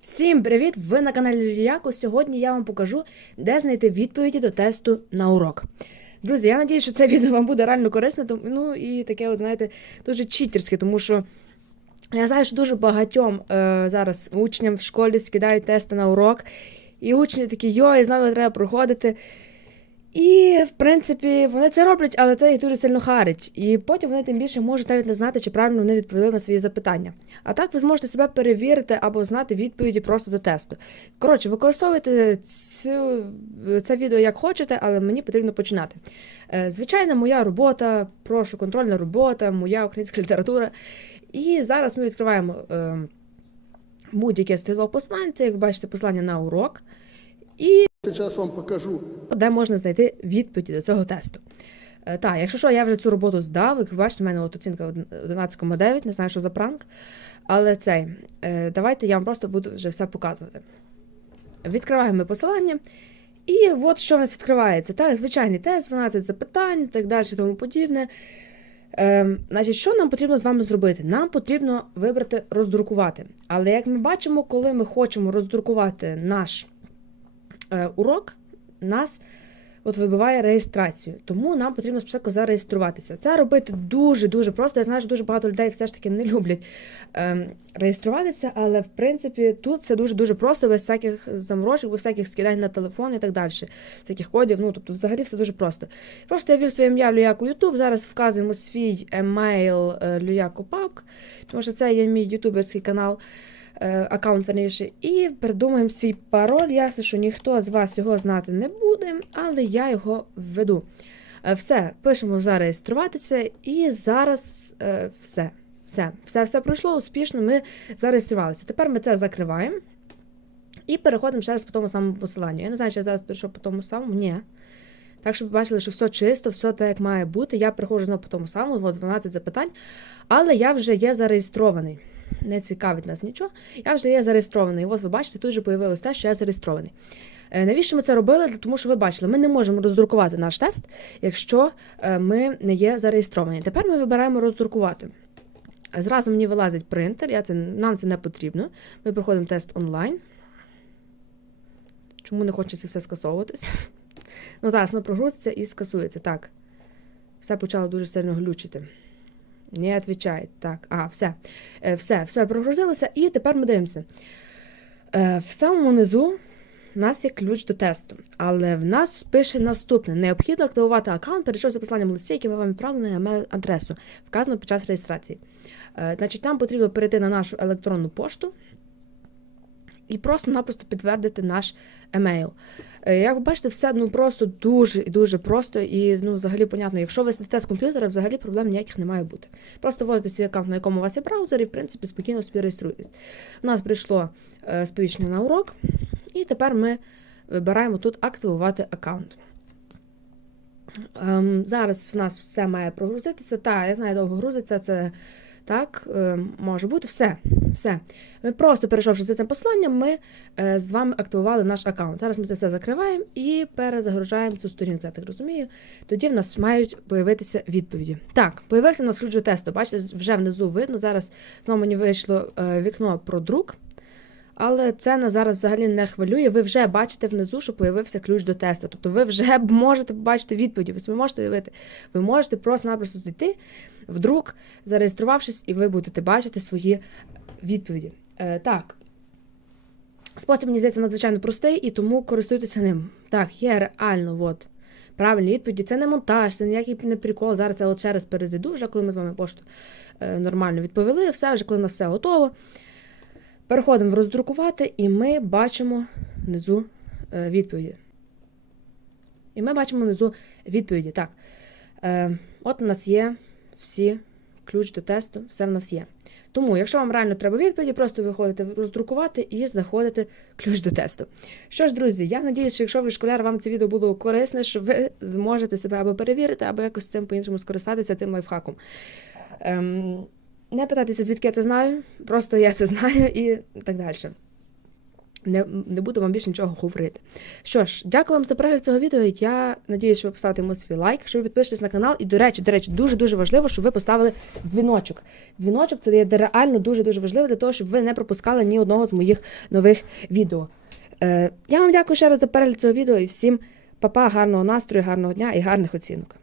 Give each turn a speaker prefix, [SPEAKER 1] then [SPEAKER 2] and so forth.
[SPEAKER 1] Всім привіт! Ви на каналі Ліяко. Сьогодні я вам покажу, де знайти відповіді до тесту на урок. Друзі, я надію, що це відео вам буде реально корисне, ну і таке, от, знаєте, дуже читерське, тому що я знаю, що дуже багатьом е, зараз учням в школі скидають тести на урок, і учні такі, йой, знову треба проходити. І, в принципі, вони це роблять, але це їх дуже сильно харить. І потім вони тим більше можуть навіть не знати, чи правильно вони відповіли на свої запитання. А так ви зможете себе перевірити або знати відповіді просто до тесту. Коротше, використовуйте цю, це відео як хочете, але мені потрібно починати. Е, Звичайно, моя робота, прошу, контрольна робота, моя українська література. І зараз ми відкриваємо е, будь-яке послання. Це, як бачите, послання на урок. І
[SPEAKER 2] Сейчас вам покажу.
[SPEAKER 1] де можна знайти відповіді до цього тесту. Е, Так, якщо що, я вже цю роботу здав, як ви бачите, в мене от оцінка 11,9, не знаю, що за пранк. Але цей, е, давайте я вам просто буду вже все показувати. Відкриваємо посилання. І от що в нас відкривається. Так, звичайний тест, 12 запитань, так далі, тому подібне. Е, значить, що нам потрібно з вами зробити? Нам потрібно вибрати роздрукувати. Але як ми бачимо, коли ми хочемо роздрукувати наш урок, нас от вибиває реєстрацію. Тому нам потрібно спочатку зареєструватися. Це робити дуже-дуже просто. Я знаю, що дуже багато людей все ж таки не люблять ем, реєструватися, але в принципі тут це дуже-дуже просто, без всяких заморочок, без всяких скидань на телефон і так далі. Всяких кодів. Ну, тобто, взагалі все дуже просто. Просто я ввів своє ім'я Люяку Ютуб. Зараз вказуємо свій емейл е, Люяку Пак, тому що це є мій ютуберський канал е, аккаунт верніше, і придумаємо свій пароль. Ясно, що ніхто з вас його знати не буде, але я його введу. Е, Все, пишемо зареєструватися, і зараз е, все. Все, все, все пройшло успішно. Ми зареєструвалися. Тепер ми це закриваємо і переходимо ще раз по тому самому посиланню. Я не знаю, чи я зараз перейшов по тому самому. Ні. Так, щоб ви бачили, що все чисто, все так, як має бути. Я приходжу знову по тому самому, от 12 запитань, але я вже є зареєстрований. Не цікавить нас нічого. Я вже є зареєстрований. От ви бачите, тут же появилось те, що я зареєстрований. Е, Навіщо ми це робили? Тому що ви бачили, ми не можемо роздрукувати наш тест, якщо е, ми не є зареєстровані. Тепер ми вибираємо роздрукувати. Зразу мені вилазить принтер, я це, нам це не потрібно. Ми проходимо тест онлайн. Чому не хочеться все скасовуватись? Ну, зараз воно прогрузиться і скасується. Так. Все почало дуже сильно глючити. Не відповідає. Так, а, все. Е, Все, все прогрузилося, і тепер ми дивимося. Е, В самому низу в нас є ключ до тесту, але в нас пише наступне: необхідно активувати аккаунт, перейшов за посланням листі, яке ви вам відправили на емейл-адресу, вказано під час реєстрації. Е, Значить, нам потрібно перейти на нашу електронну пошту і просто-напросто підтвердити наш емейл. Е, Як ви бачите, все ну просто дуже і дуже просто і ну взагалі понятно. Якщо ви сидите з комп'ютера, взагалі проблем ніяких не має бути. Просто вводите свій аккаунт, на якому у вас є браузер, і в принципі спокійно собі реєструєтесь. У нас прийшло е, сповіщення на урок, і тепер ми вибираємо тут активувати аккаунт. Ем, зараз в нас все має прогрузитися. Та, я знаю, довго грузиться. Це так е, може бути все. все. Ми просто перейшовши за цим посланням, ми е, з вами активували наш аккаунт. Зараз ми це все закриваємо і перезагружаємо цю сторінку, я так розумію. Тоді в нас мають появитися відповіді. Так, появився у нас ключ тесту. Бачите, вже внизу видно. Зараз знову мені вийшло е, вікно про друк. Але це нас зараз взагалі не хвилює. Ви вже бачите внизу, що появився ключ до тесту. Тобто ви вже можете побачити відповіді. Ви можете уявити. Ви можете просто-напросто зайти в друк, зареєструвавшись, і ви будете бачити свої відповіді. Е, так. Спосіб, мені здається, надзвичайно простий, і тому користуйтеся ним. Так, є реально от, правильні відповіді. Це не монтаж, це ніякий не прикол. Зараз я от ще раз перезайду, вже коли ми з вами пошту е, нормально відповіли, все, вже коли в нас все готово. Переходимо в роздрукувати, і ми бачимо внизу е, відповіді. І ми бачимо внизу відповіді. Так. Е, от у нас є всі ключ до тесту, все в нас є. Тому, якщо вам реально треба відповіді, просто виходите роздрукувати і знаходите ключ до тесту. Що ж, друзі, я надіюся, що якщо ви школяр, вам це відео було корисне, що ви зможете себе або перевірити, або якось цим по-іншому скористатися цим лайфхаком. Ем, не питайтеся, звідки я це знаю, просто я це знаю і так далі. Не, не буду вам більше нічого говорити. Що ж, дякую вам за перегляд цього відео. Я надіюсь, що ви поставите йому свій лайк, що ви підпишетесь на канал. І, до речі, до речі, дуже дуже важливо, щоб ви поставили дзвіночок. Дзвіночок це є реально дуже дуже важливо для того, щоб ви не пропускали ні одного з моїх нових відео. Е, я вам дякую ще раз за перегляд цього відео і всім па-па, гарного настрою, гарного дня і гарних оцінок.